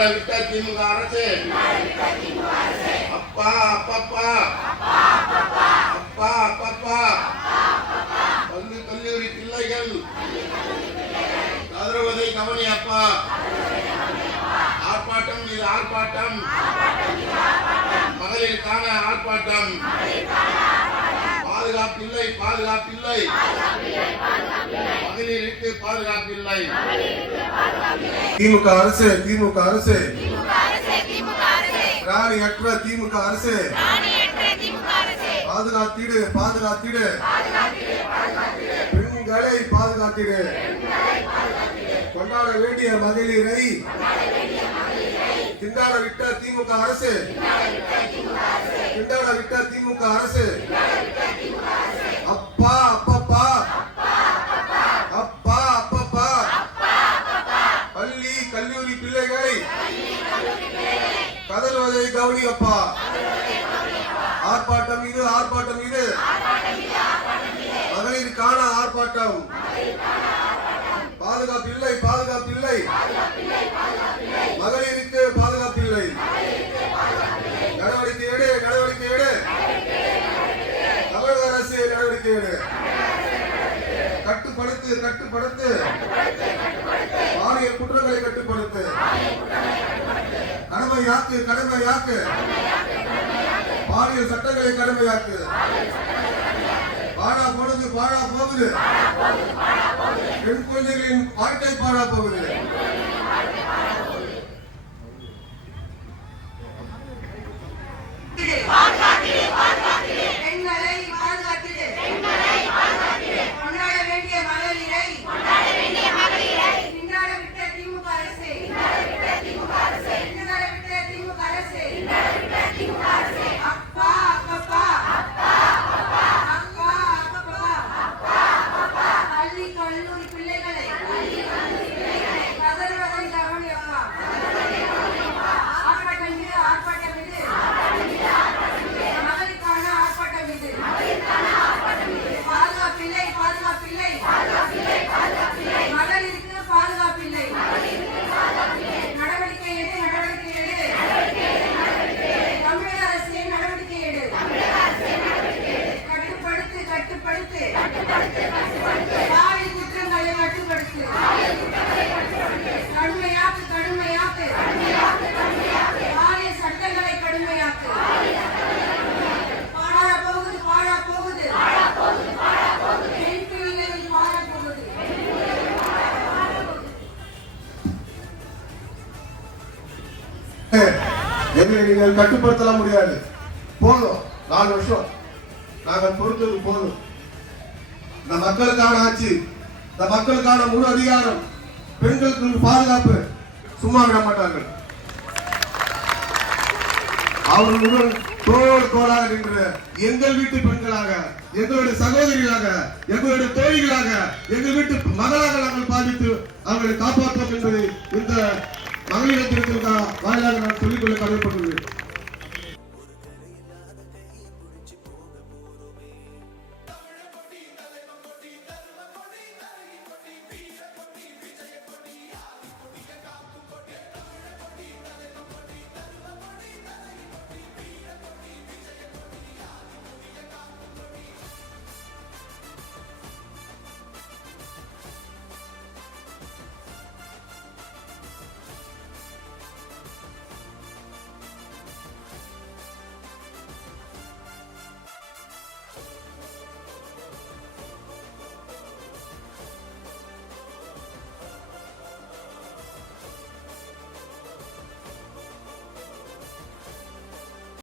திண்டாட விட்ட திமுக அரசு அப்பா அப்பப்பா அப்பா அப்பப்பா பள்ளி கல்லூரி பிள்ளைகள் கதறுவதை கவனி அப்பா ஆர்ப்பாட்டம் இது ஆர்ப்பாட்டம் மகளிருக்கான ஆர்ப்பாட்டம் பாதுகாப்பில்லை பாதுகாப்பில்லை மகளிருக்கு பாதுகாப்பில்லை. திமுக அரசு திமுக அரசு. திமுக அரசே அரசு. ராணியற்ற திமுக அரசே. பாதுகாத்திடு பாதுகாத்திடு. பெண்களை பாதுகாத்திடு. கொண்டாட வேண்டிய மகளிரை திண்டாட விட்ட திமுக அரசு. திண்டாட விட்ட திமுக அரசு. கல்லூரி பிள்ளைகளை கதறுவதை கவனியப்பா. ஆர்ப்பாட்டம் இது ஆர்ப்பாட்டம் இது. மகளிருக்கான ஆர்ப்பாட்டம். பாதுகாப்பில்லை பாதுகாப்பில்லை மகளிருக்கு பாதுகாப்பில்லை நடவடிக்கை எடு நடவடிக்கை எடு. தமிழக அரசு நடவடிக்கை எடு. கட்டுப்படுத்து கட்டுப்படுத்து. பாலியல் குற்றங்களை கட்டுப்படுத்து. கடமையாக்கு கடமையாக்கு. பாலியல் சட்டங்களை கடமையாக்கு. பாழா போனது பாழா போகுது. பெண் குழந்தைகளின் வாழ்க்கை பாழா போகுது பெண்களை பாதுகாத்திடு கொண்டாட வேண்டிய மகளிரை திண்டாட விட்ட திமுக அரசு திண்டாட விட்ட திமுக அரசு அப்பா அப்பப்பா அப்பா அப்பப்பா பள்ளி கல்லூரி பிள்ளைகளை கதறுவதை கவனி அப்பா ஆர்ப்பாட்டம் இது ஆர்ப்பாட்டம் இது மகளிருக்கான ஆர்ப்பாட்டம் இது பாதுகாப்பில்லை பாதுகாப்பில்லை மகளிருக்கு பாதுகாப்பில்லை நடவடிக்கை எடு நடவடிக்கை எடு தமிழக அரசே நடவடிக்கை எடு கட்டுப்படுத்து கட்டுப்படுத்து பாலியல் குற்றங்களை கட்டுப்படுத்து கடுமையாக்கு கடுமையாக்கு பாலியல் சட்டங்களை கடுமையாக்கு பாழா போகுது பாழா போகுது பெண் பிள்ளைகள் பாழா போகுது எங்களை நீங்கள் கட்டுப்படுத்தலாம் முடியாது. போதும். நாலு வருஷம். நாங்கள் பொறுத்தது போதும். இந்த மக்களுக்கான ஆட்சி இந்த மக்களுக்கான முழு அதிகாரம் பெண்களுக்கு பாதுகாப்பு சும்மா விட மாட்டார்கள். அவர்களுடன் தோல் தோளாக நின்ற எங்கள் வீட்டு பெண்களாக எங்களுடைய சகோதரிகளாக எங்களுடைய தோழிகளாக எங்கள் வீட்டு மகளாக நாங்கள் பாதித்து அவர்களை காப்பாற்றோம் என்பதை இந்த மகளிர் வாயிலாக நான் சொல்லிக்கொள்ள கடமைப்பட்டுள்ளேன்.